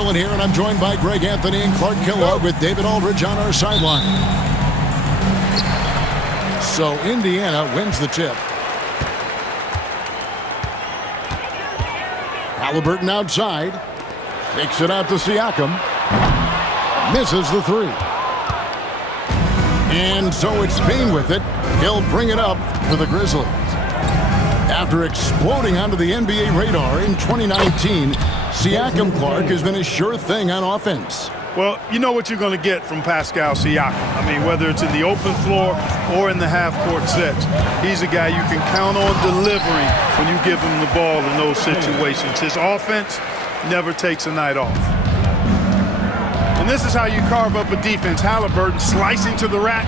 Carlin here, and I'm joined by Greg Anthony and Clark Kellogg with David Aldridge on our sideline. So Indiana wins the tip. Halliburton outside. Takes it out to Siakam. Misses the three. And so it's Payne with it. He'll bring it up for the Grizzlies. After exploding onto the NBA radar in 2019, Siakam, Clark, has been a sure thing on offense. Well, you know what you're going to get from Pascal Siakam. I mean, whether it's in the open floor or in the half-court sets, he's a guy you can count on delivering when you give him the ball in those situations. His offense never takes a night off. And this is how you carve up a defense. Halliburton slicing to the rack.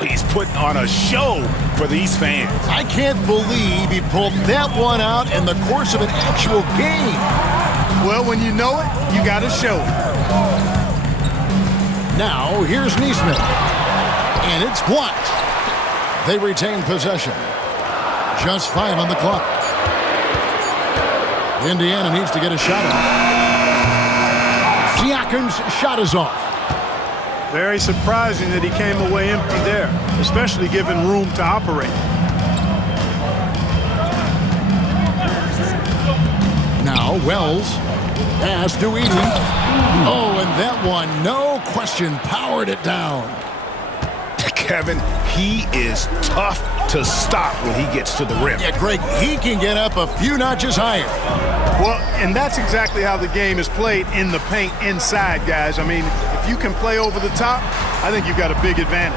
He's putting on a show for these fans. I can't believe he pulled that one out in the course of an actual game. Well, when you know it, you got to show it. Now, here's Nesmith. And it's blocked. They retain possession. Just 5 on the clock. Indiana needs to get a shot off. Siakam's shot is off. Very surprising that he came away empty there, especially given room to operate. Now Wells. Pass to Eden. Oh, and that one, no question, powered it down. Kevin, he is tough to stop when he gets to the rim. Yeah, Greg, he can get up a few notches higher. Well, and that's exactly how the game is played in the paint inside, guys. I mean, if you can play over the top, I think you've got a big advantage.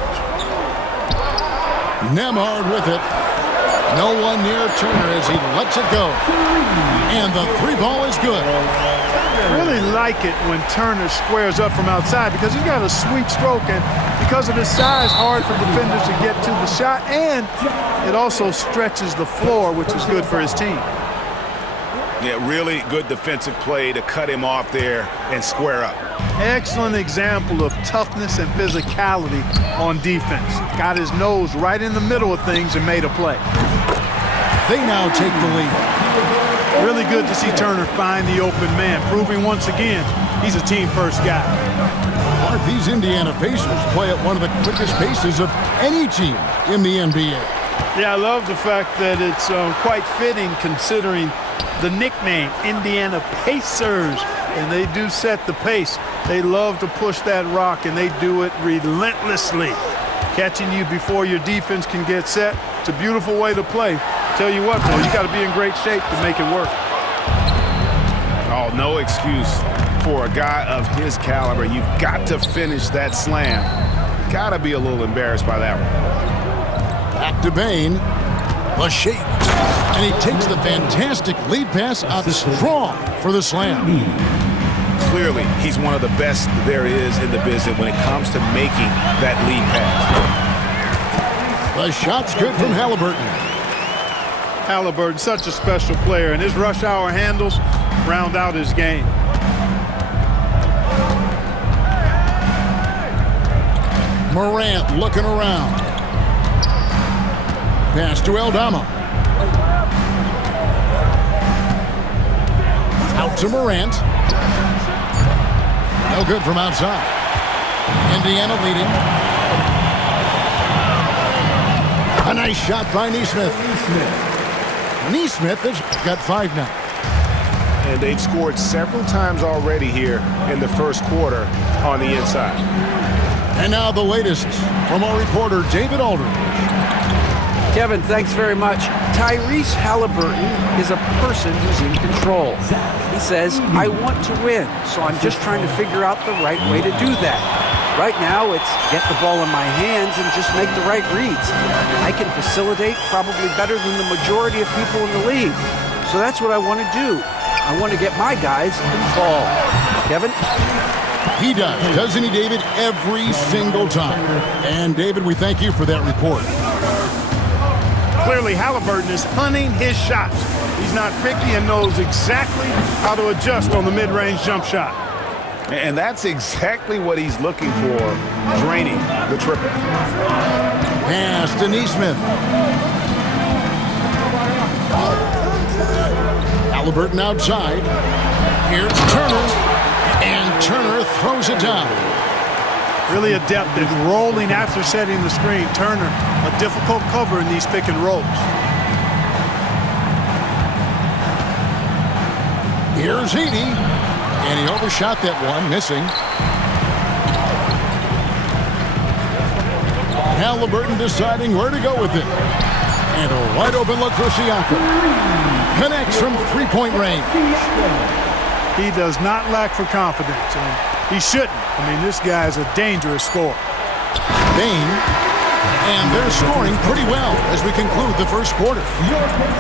Nembhard with it. No one near Turner as he lets it go. And the three ball is good. I really like it when Turner squares up from outside because he's got a sweet stroke, and because of his size, hard for defenders to get to the shot, and it also stretches the floor, which is good for his team. Yeah, really good defensive play to cut him off there and square up. Excellent example of toughness and physicality on defense. Got his nose right in the middle of things and made a play. They now take the lead. Really good to see Turner find the open man, proving once again he's a team-first guy. Mark, these Indiana Pacers play at one of the quickest paces of any team in the NBA. Yeah, I love the fact that it's quite fitting considering the nickname, Indiana Pacers, and they do set the pace. They love to push that rock, and they do it relentlessly. Catching you before your defense can get set, it's a beautiful way to play. Tell you what, though, you got to be in great shape to make it work. Oh, no excuse for a guy of his caliber. You've got to finish that slam. Got to be a little embarrassed by that one. Back to Bane. The shake. And he takes the fantastic lead pass out strong for the slam. Clearly, he's one of the best there is in the business when it comes to making that lead pass. The shot's good from Halliburton. Halliburton, such a special player, and his rush hour handles round out his game. Morant looking around. Pass to Aldama. Out to Morant. No good from outside. Indiana leading. A nice shot by Nesmith. Nesmith has got 5 now. And they've scored several times already here in the first quarter on the inside. And now the latest from our reporter, David Aldridge. Kevin, thanks very much. Tyrese Halliburton is a person who's in control. He says, I want to win, so I'm just trying to figure out the right way to do that. Right now, it's get the ball in my hands and just make the right reads. I can facilitate probably better than the majority of people in the league. So that's what I want to do. I want to get my guys involved. Kevin? He does, doesn't he, David? Every single time. And, David, we thank you for that report. Clearly, Halliburton is hunting his shots. He's not picky and knows exactly how to adjust on the mid-range jump shot. And that's exactly what he's looking for, draining the triple. Pass to Nesmith. Halliburton outside. Here's Turner. And Turner throws it down. Really adept at rolling after setting the screen. Turner, a difficult cover in these pick and rolls. Here's Edey. And he overshot that one, missing. Halliburton deciding where to go with it. And a wide open look for Siakam. Connects from three-point range. He does not lack for confidence, and he shouldn't. I mean, this guy's a dangerous scorer. Bane. And they're scoring pretty well as we conclude the first quarter.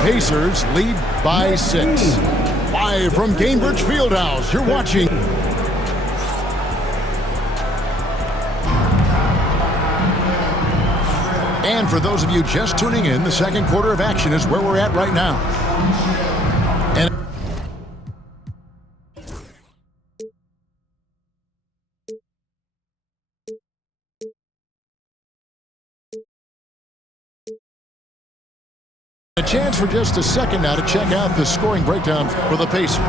Pacers lead by 6. Live from Gainbridge Fieldhouse, you're watching. And for those of you just tuning in, the second quarter of action is where we're at right now. And a chance for just a second now to check out the scoring breakdown for the Pacers.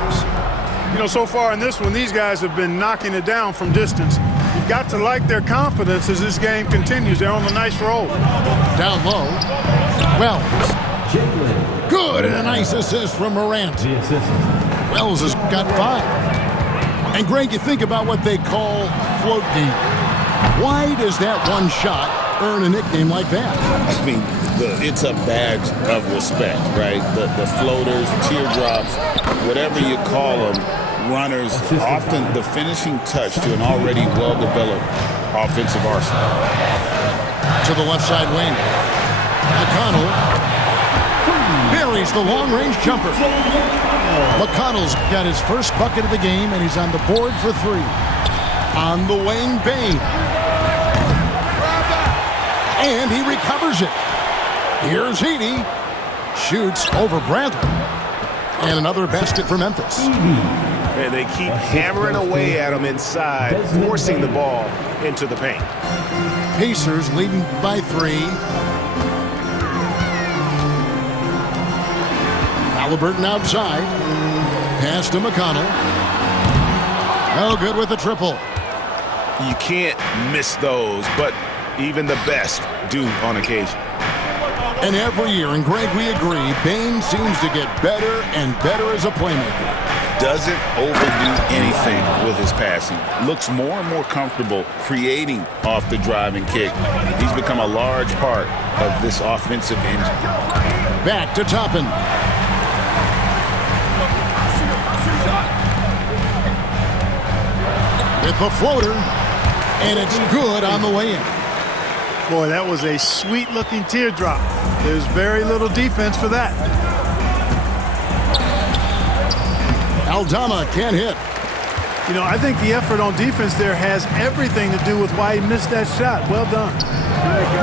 You know, so far in this one, these guys have been knocking it down from distance. You've got to like their confidence as this game continues. They're on a nice roll. Down low. Wells. Good, and a nice assist from Morant. Wells has got 5. And Greg, you think about what they call float game. Why does that one shot earn a nickname like that? I mean, it's a badge of respect, right? The floaters, teardrops, whatever you call them, runners, often the finishing touch to an already well-developed offensive arsenal. To the left side wing. McConnell buries the long-range jumper. McConnell's got his first bucket of the game, and he's on the board for 3. On the wing, Bane. And he recovers it. Here's Edey. Shoots over Bradley. And another basket for Memphis. And they keep hammering away at him inside, forcing the ball into the paint. Pacers leading by 3. Halliburton outside. Pass to McConnell. Oh, good with the triple. You can't miss those, but even the best do on occasion. And every year, and Greg, we agree, Bane seems to get better and better as a playmaker. Doesn't overdo anything with his passing. Looks more and more comfortable creating off the driving kick. He's become a large part of this offensive engine. Back to Toppin. With the floater, and it's good on the way in. Boy, that was a sweet-looking teardrop. There's very little defense for that. Aldama can't hit. You know, I think the effort on defense there has everything to do with why he missed that shot. Well done.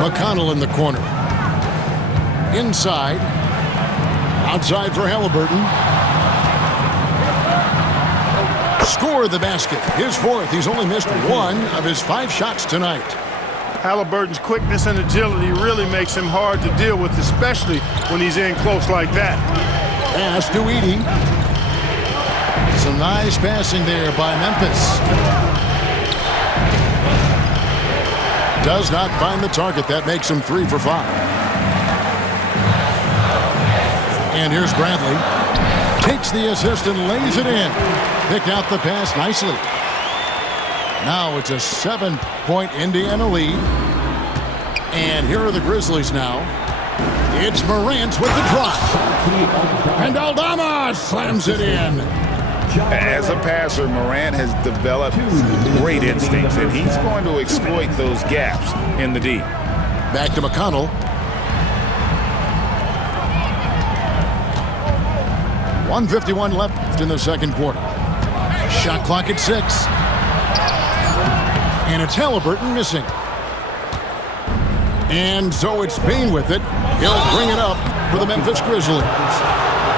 McConnell in the corner. Inside. Outside for Halliburton. Score the basket. His 4th. He's only missed 1 of his 5 shots tonight. Halliburton's quickness and agility really makes him hard to deal with, especially when he's in close like that. Pass to Edey. Some nice passing there by Memphis. Does not find the target. That makes him 3 for 5. And here's Bradley. Takes the assist and lays it in. Picked out the pass nicely. Now it's a 7-point Indiana lead. And here are the Grizzlies now. It's Morant with the drop. And Aldama slams it in. As a passer, Morant has developed great instincts, and he's going to exploit those gaps in the D. Back to McConnell. 1:51 left in the second quarter. Shot clock at 6. And it's Halliburton missing. And so it's Bane with it. He'll bring it up for the Memphis Grizzlies.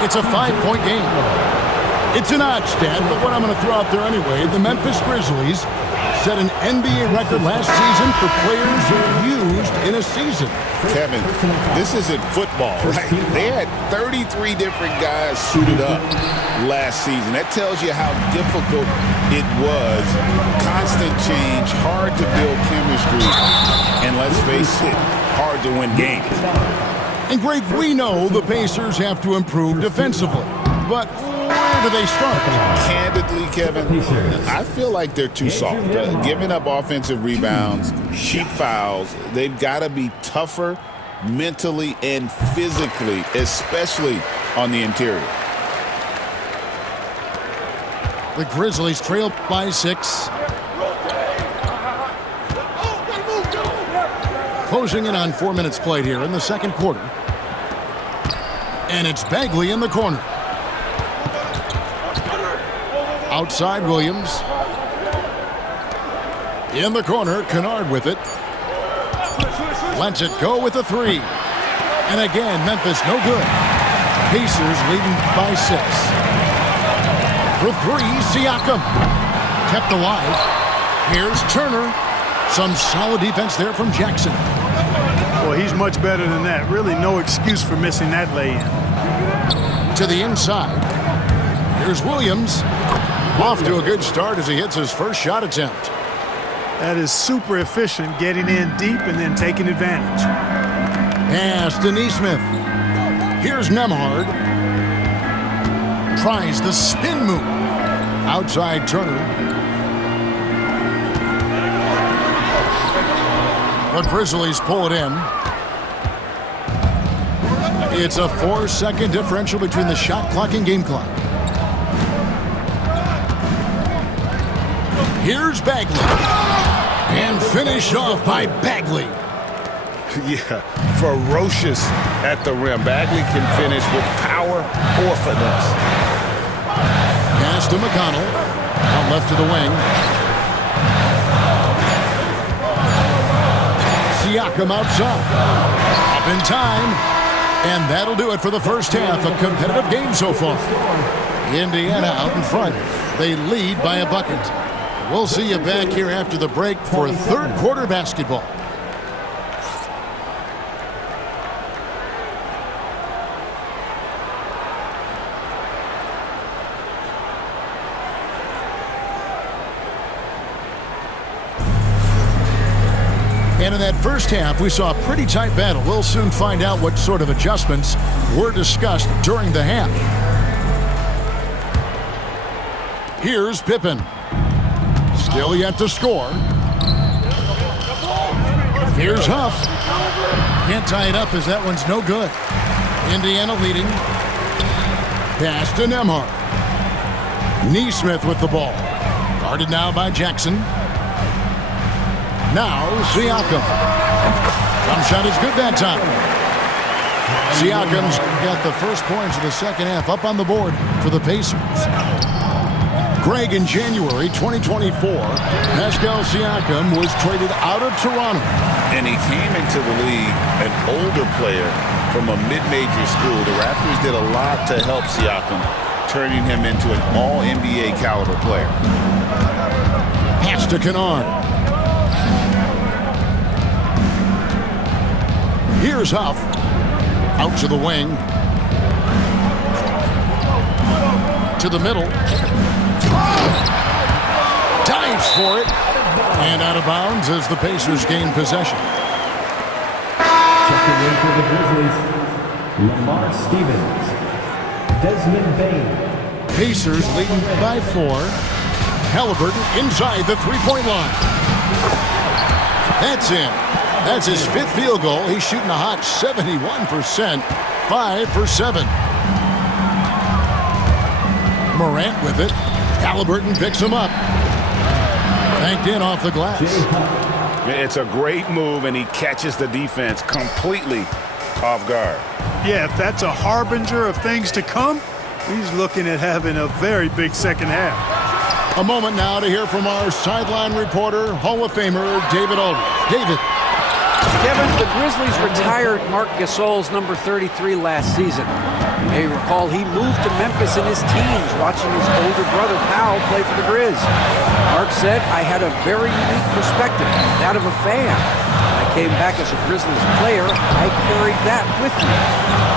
It's a 5-point game. It's an odd stat, but what I'm going to throw out there anyway, the Memphis Grizzlies set an NBA record last season for players used in a season. Kevin, this isn't football, right? They had 33 different guys suited up last season. That tells you how difficult it was. Constant change, hard to build chemistry, and let's face it, hard to win games. And Greg, we know the Pacers have to improve defensively, but where do they start? Candidly, Kevin, I feel like they're too soft. Giving up offensive rebounds, cheap fouls, they've got to be tougher mentally and physically, especially on the interior. The Grizzlies trail by 6. Closing in on 4 minutes played here in the second quarter. And it's Bagley in the corner. Outside Williams. In the corner, Kennard with it. Lets it go with a 3. And again, Memphis no good. Pacers leading by 6. For 3, Siakam. Kept alive. Here's Turner. Some solid defense there from Jackson. Well, he's much better than that. Really no excuse for missing that lay-in. To the inside. Here's Williams. Off to a good start as he hits his first shot attempt. That is super efficient, getting in deep and then taking advantage. Pass to Neesmith. Here's Nembhard. Tries the spin move. Outside Turner. The Grizzlies pull it in. It's a 4-second differential between the shot clock and game clock. Here's Bagley. And finished off by Bagley. Yeah, ferocious at the rim. Bagley can finish with power or finesse. Pass to McConnell. Out left to the wing. Siakam outside. Up in time. And that'll do it for the first half. A competitive game so far. Indiana out in front. They lead by a bucket. We'll see you back here after the break for third quarter basketball. And in that first half, we saw a pretty tight battle. We'll soon find out what sort of adjustments were discussed during the half. Here's Pippen. Still yet to score. Here's Huff. Can't tie it up as that one's no good. Indiana leading. Pass to Nembhard. Neesmith with the ball. Guarded now by Jackson. Now Siakam. Jump shot is good that time. Siakam's got the first points of the second half up on the board for the Pacers. Greg, in January 2024, Pascal Siakam was traded out of Toronto. And he came into the league an older player from a mid-major school. The Raptors did a lot to help Siakam, turning him into an all-NBA caliber player. Pass to Kennard. Here's Huff. Out to the wing. To the middle. Dives for it. And out of bounds as the Pacers gain possession. Checking in for the Grizzlies, Lamar Stevens, Desmond Bane. Pacers leading by 4. Halliburton inside the three-point line. That's in. That's his 5th field goal. He's shooting a hot 71%. 5 for 7. Morant with it. Halliburton picks him up. Banked in off the glass. It's a great move, and he catches the defense completely off guard. Yeah, if that's a harbinger of things to come, he's looking at having a very big second half. A moment now to hear from our sideline reporter, Hall of Famer David Aldridge. David. Kevin, the Grizzlies retired Marc Gasol's number 33 last season. You may recall he moved to Memphis in his teens, watching his older brother Powell play for the Grizz. Marc said, "I had a very unique perspective, that of a fan. When I came back as a Grizzlies player, I carried that with me."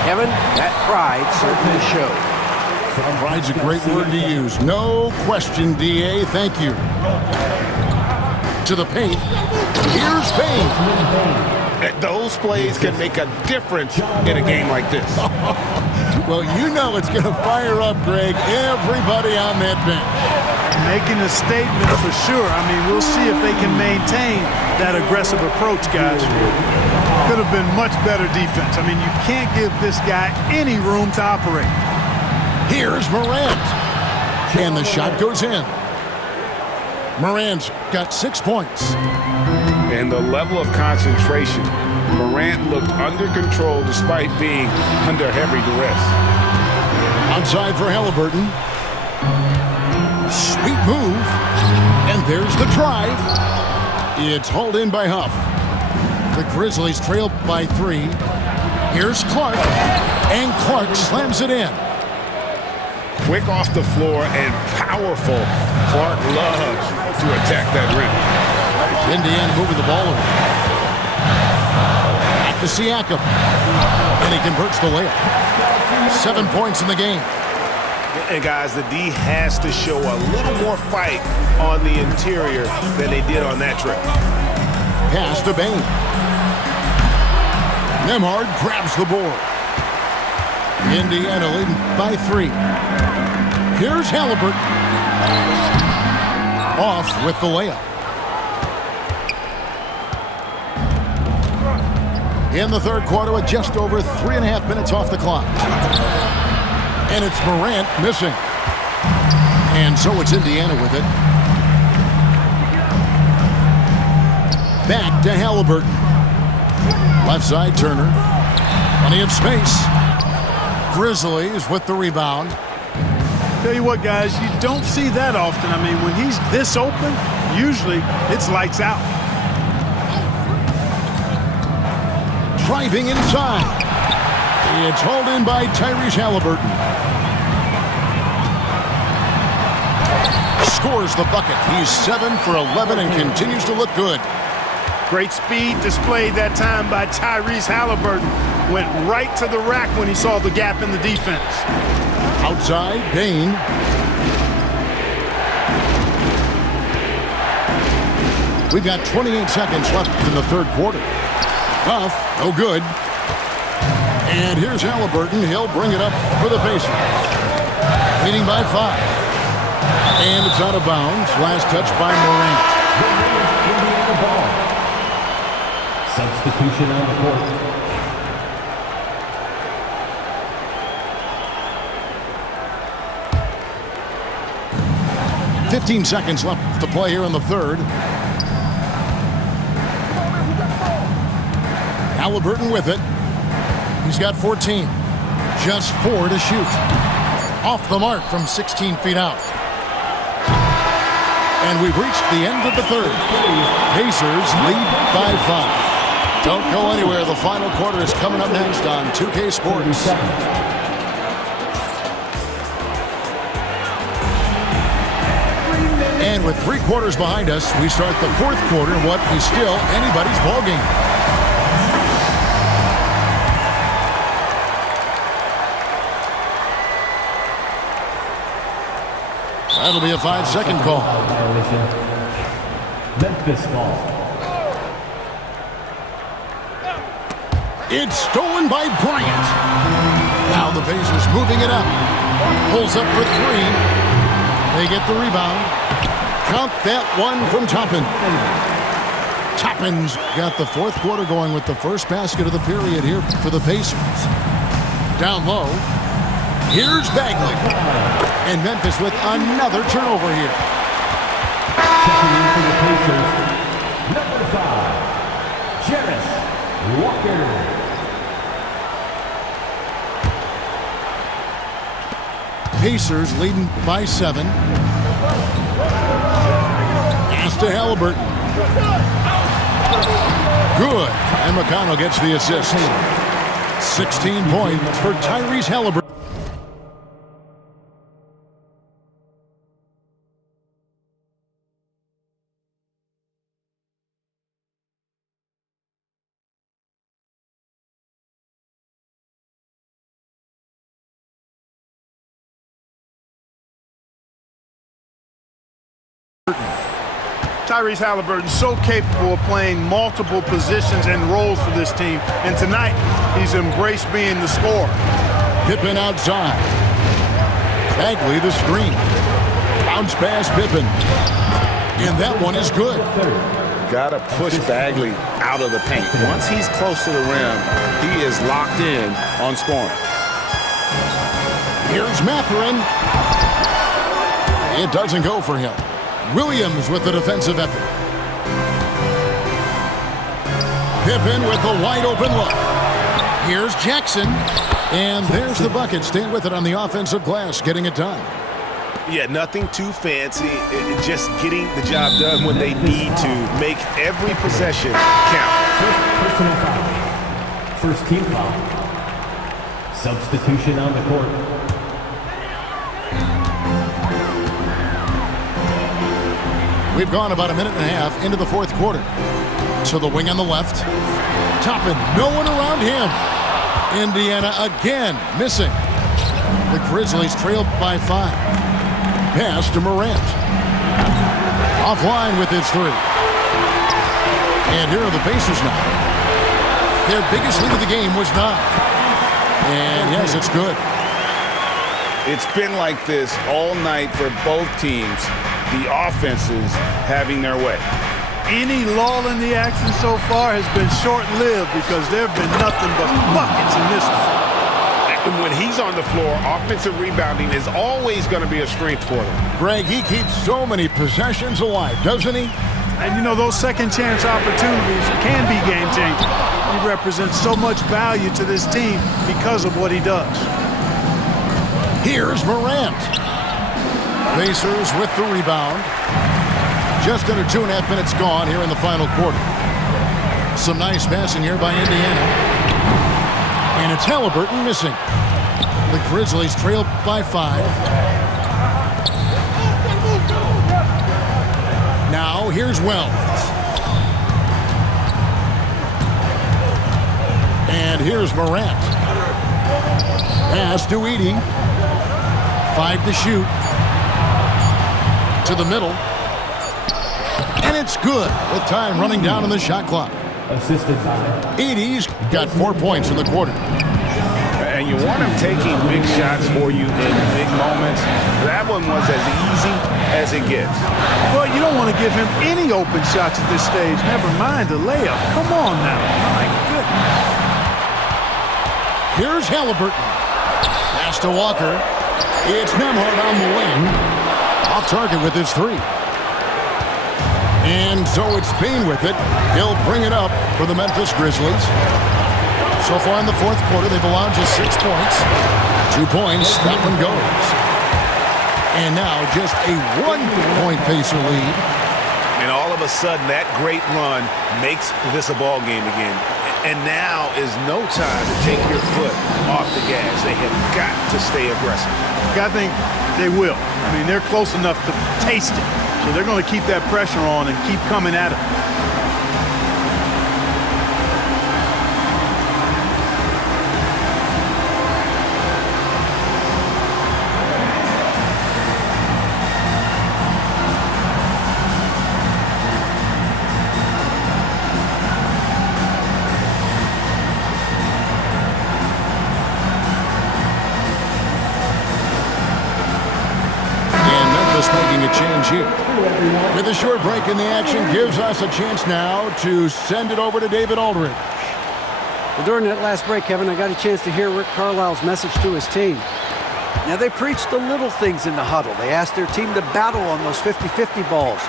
Kevin, that pride certainly showed. Pride's a great word to use. No question, D.A. Thank you. To the paint. Here's Bane. Those plays can make a difference in a game like this. Well, you know it's going to fire up, Greg, everybody on that bench. Making a statement for sure. I mean, we'll see if they can maintain that aggressive approach, guys. Could have been much better defense. I mean, you can't give this guy any room to operate. Here's Morant. And the shot goes in. Morant's got 6 points. And the level of concentration, Morant looked under control despite being under heavy duress. Outside for Halliburton. Sweet move. And there's the drive. It's hauled in by Huff. The Grizzlies trail by 3. Here's Clark. And Clark slams it in. Quick off the floor and powerful. Clark loves to attack that rim. Indiana moving the ball over. Back to Siakam. And he converts the layup. 7 points in the game. And guys, the D has to show a little more fight on the interior than they did on that trip. Pass to Bane. Nembhard grabs the board. Indiana leading by 3. Here's Halliburton. Off with the layup. In the third quarter with just over 3.5 minutes off the clock. And it's Morant missing. And so it's Indiana with it. Back to Halliburton. Left side, Turner. Plenty of space. Grizzlies with the rebound. Tell you what, guys, you don't see that often. I mean, when he's this open, usually it's lights out. Driving inside. It's hauled in by Tyrese Halliburton. Scores the bucket. He's 7 for 11 and continues to look good. Great speed displayed that time by Tyrese Halliburton. Went right to the rack when he saw the gap in the defense. Outside, Bane. We've got 28 seconds left in the third quarter. Huff, no good. And here's Halliburton. He'll bring it up for the Pacers. Leading by 5. And it's out of bounds. Last touch by Morant. Indiana ball. Substitution on the court. $15 seconds left to play here in the third. Halliburton with it. He's got 14. Just 4 to shoot. Off the mark from 16 feet out. And we've reached the end of the third. Pacers lead by 5. Don't go anywhere. The final quarter is coming up next on 2K Sports. And with 3 quarters behind us, we start the fourth quarter in what is still anybody's ballgame. That'll be a 5-second call. Memphis ball. It's stolen by Bryant. Now the Pacers moving it up. Pulls up for 3. They get the rebound. Count that one from Toppin. Toppin's got the fourth quarter going with the first basket of the period here for the Pacers. Down low. Here's Bagley. And Memphis with another turnover here. Checking in for the Pacers, number 5, Jarris Walker. Pacers leading by 7. Pass to Halliburton. Good. And McConnell gets the assist. 16 points for Tyrese Halliburton. Tyrese Halliburton so capable of playing multiple positions and roles for this team. And tonight, he's embraced being the scorer. Pippen outside. Bagley the screen. Bounce pass Pippen. And that one is good. Got to push Bagley out of the paint. Once he's close to the rim, he is locked in on scoring. Here's Mathurin. It doesn't go for him. Williams with the defensive effort. Pippen with a wide open look. Here's Jackson. And there's the bucket. Staying with it on the offensive glass, getting it done. Yeah, nothing too fancy. Just getting the job done when they need to. Make every possession count. First personal foul. First team foul. Substitution on the court. We've gone about a minute and a half into the fourth quarter. So the wing on the left. Toppin, no one around him. Indiana again missing. The Grizzlies trailed by 5. Pass to Morant. Offline with his 3. And here are the Pacers now. Their biggest lead of the game was 9. And yes, it's good. It's been like this all night for both teams. The offenses having their way. Any lull in the action so far has been short-lived because there have been nothing but buckets in this one. And when he's on the floor, offensive rebounding is always going to be a strength for them. Greg, he keeps so many possessions alive, doesn't he? And, you know, those second-chance opportunities can be game-changing. He represents so much value to this team because of what he does. Here's Morant. Pacers with the rebound. Just under 2.5 minutes gone here in the final quarter. Some nice passing here by Indiana. And it's Halliburton missing. The Grizzlies trail by 5. Now here's Wells. And here's Morant. Pass to Edey. 5 to shoot. To the middle. And it's good with time running down on the shot clock. Assisted by Edey's got 4 points in the quarter. And you want him taking big shots for you in big moments. That one was as easy as it gets. Well, you don't want to give him any open shots at this stage. Never mind a layup. Come on now. My goodness. Here's Halliburton. Pass to Walker. It's Nembhard on the wing. Off target with his 3. And so it's Payne with it. He'll bring it up for the Memphis Grizzlies. So far in the fourth quarter, they've allowed just 6 points. 2 points, that one goes. And now just a 1-point Pacer lead. And all of a sudden, that great run makes this a ball game again. And now is no time to take your foot off the gas. They have got to stay aggressive. I think they will. I mean, they're close enough to taste it. So they're going to keep that pressure on and keep coming at it. Making a change here. With a short break in the action, gives us a chance now to send it over to David Aldridge. Well, during that last break, Kevin, I got a chance to hear Rick Carlisle's message to his team. Now, they preached the little things in the huddle. They asked their team to battle on those 50-50 balls.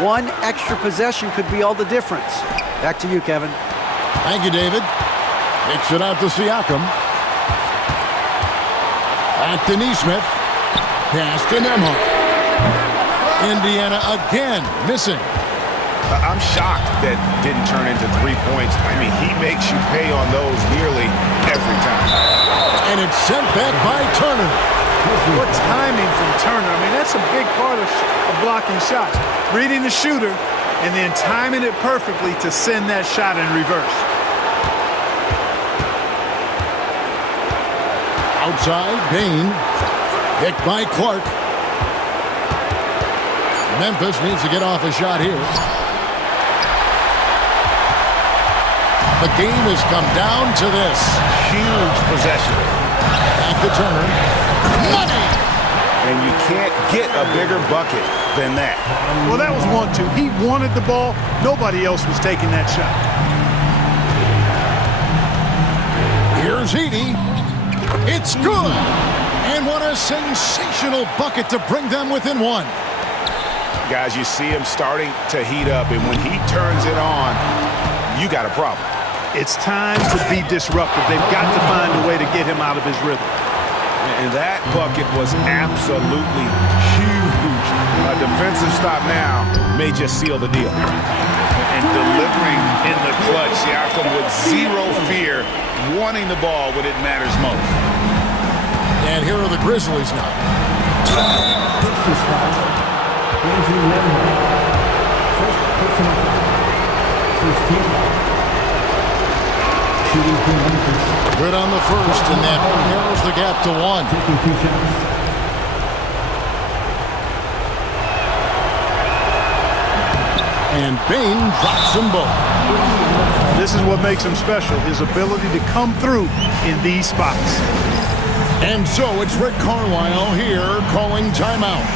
One extra possession could be all the difference. Back to you, Kevin. Thank you, David. Kicks it out to Siakam. Back to Nesmith. Pass to Nembhard. Indiana again missing. I'm shocked that didn't turn into 3 points. I mean, he makes you pay on those nearly every time. And it's sent back by Turner. What timing from Turner. I mean, that's a big part of blocking shots. Reading the shooter and then timing it perfectly to send that shot in reverse. Outside, Bane. Picked by Clark. Memphis needs to get off a shot here. The game has come down to this. Huge possession. Back to Turner. Money! And you can't get a bigger bucket than that. Well, that was 1-2. He wanted the ball. Nobody else was taking that shot. Here's Edey. It's good! And what a sensational bucket to bring them within one. Guys, you see him starting to heat up, and when he turns it on, you got a problem. It's time to be disruptive. They've got to find a way to get him out of his rhythm. And that bucket was absolutely huge. A defensive stop now may just seal the deal. And delivering in the clutch, Siakam with zero fear, wanting the ball when it matters most. And here are the Grizzlies now. Andrew Lemon. First personal foul. First team foul. Shooting from Memphis. Good on the first, and that narrows the gap to 1. Taking 2 shots. And Bane drops them both. This is what makes him special, his ability to come through in these spots. And so it's Rick Carlisle here calling timeout.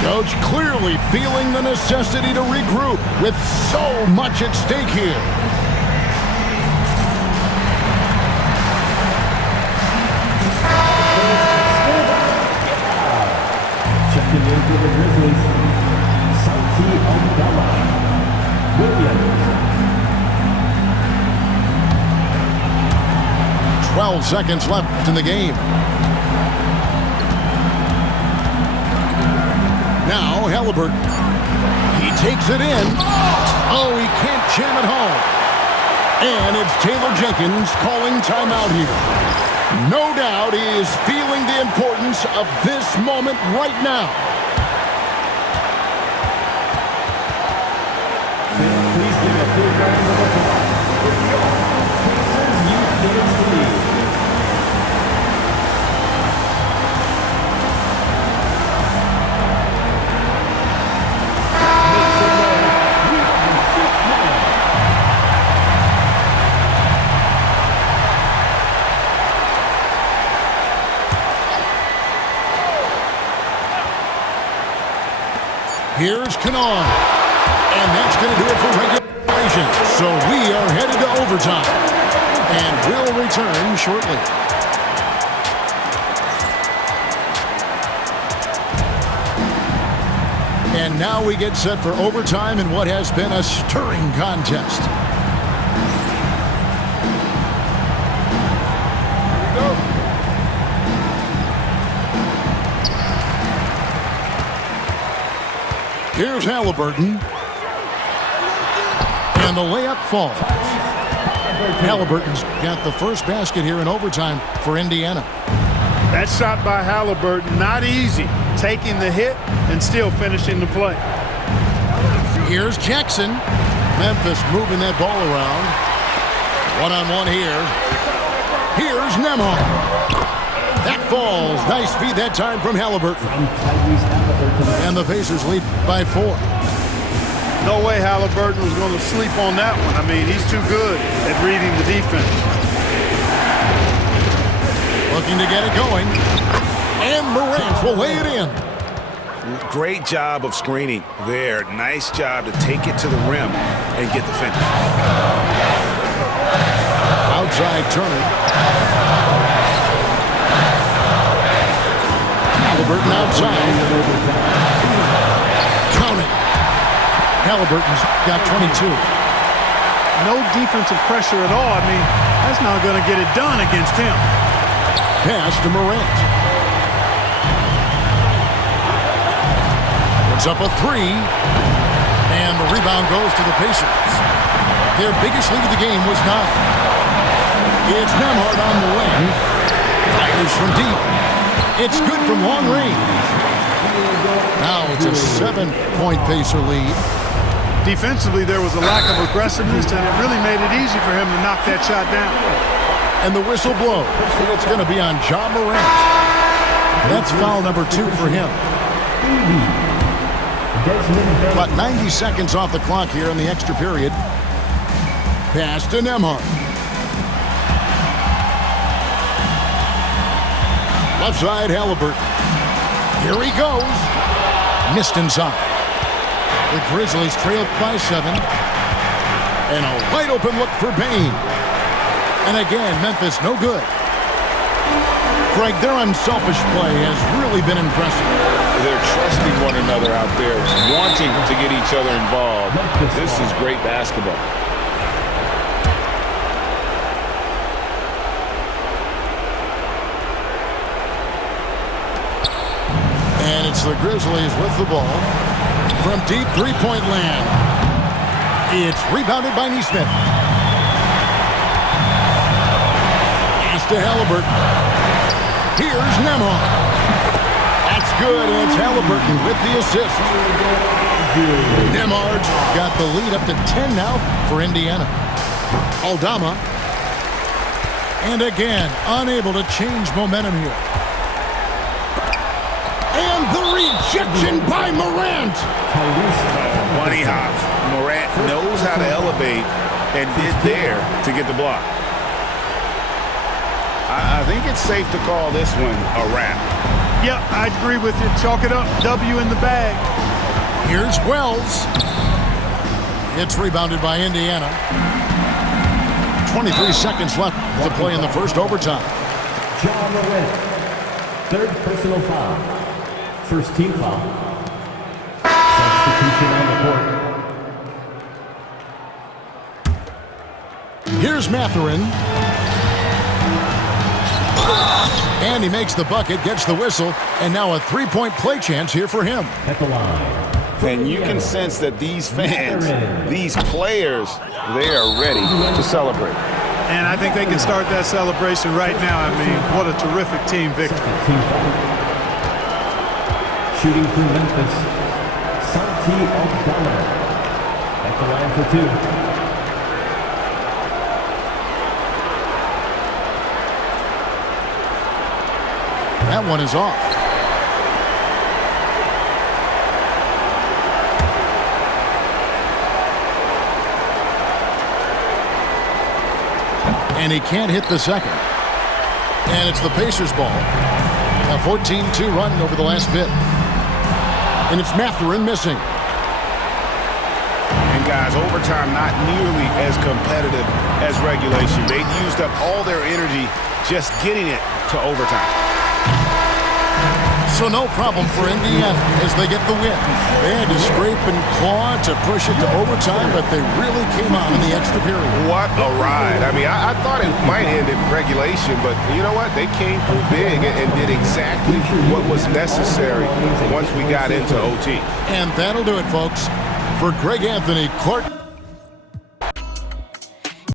Coach clearly feeling the necessity to regroup with so much at stake here. Checking in for the Grizzlies. Santi Aldama. Williams. 12 seconds left in the game. Now Halliburton. He takes it in. Oh, he can't jam it home. And it's Taylor Jenkins calling timeout here. No doubt he is feeling the importance of this moment right now. Please give a big round of applause for your Pacers Youth Dance League. Here's Kanong. And that's going to do it for regulation. So we are headed to overtime. And we'll return shortly. And now we get set for overtime in what has been a stirring contest. Here's Halliburton. And the layup falls. Halliburton's got the first basket here in overtime for Indiana. That shot by Halliburton, not easy. Taking the hit and still finishing the play. Here's Jackson. Memphis moving that ball around. One-on-one here. Here's Nembhard. That falls. Nice feed that time from Halliburton. And the Pacers lead by 4. No way Halliburton was going to sleep on that one. I mean, he's too good at reading the defense. Looking to get it going. And Morant will lay it in. Great job of screening there. Nice job to take it to the rim and get the finish. Outside Turner. Halliburton outside. Count it. Halliburton's got 22. No defensive pressure at all. I mean, that's not going to get it done against him. Pass to Morant. Puts up a 3. And the rebound goes to the Pacers. Their biggest lead of the game was 9. It's Nembhard on the wing. Fires from deep. It's good from long range. Now it's a 7-point Pacer lead. Defensively, there was a lack of aggressiveness, and it really made it easy for him to knock that shot down. And the whistle blows. It's going to be on Ja Morant. That's foul number 2 for him. About 90 seconds off the clock here in the extra period. Pass to Nembhard. Left side, Halliburton. Here he goes. Missed inside. The Grizzlies trailed by 7. And a wide open look for Bane. And again, Memphis no good. Greg, their unselfish play has really been impressive. They're trusting one another out there, wanting to get each other involved. This is great basketball. And it's the Grizzlies with the ball from deep three-point land. It's rebounded by Nesmith. Pass to Halliburton. Here's Nembhard. That's good. It's Halliburton with the assist. Nembhard's got the lead up to 10 now for Indiana. Aldama. And again, unable to change momentum here. And the rejection by Morant. Bunny hops. Morant knows how to elevate and did there to get the block. I think it's safe to call this one a wrap. Yeah, I agree with you. Chalk it up. W in the bag. Here's Wells. It's rebounded by Indiana. 23 seconds left to play in the first overtime. Ja Morant, third personal foul. First team foul. Substitution on the court. Here's Mathurin. And he makes the bucket, gets the whistle, and now a three-point play chance here for him. At the line. And you can sense that these fans, these players, they are ready to celebrate. And I think they can start that celebration right now. I mean, what a terrific team victory. Shooting through Memphis, Santi Aldama. At the line for 2. That one is off. And he can't hit the second. And it's the Pacers' ball. A 14-2 run over the last bit. And it's Mathurin missing. And guys, overtime not nearly as competitive as regulation. They used up all their energy just getting it to overtime. So no problem for Indiana as they get the win. They had to scrape and claw to push it to overtime, but they really came on in the extra period. What a ride. I mean, I thought it might end in regulation, but you know what? They came through big and did exactly what was necessary once we got into OT. And that'll do it, folks. For Greg Anthony, court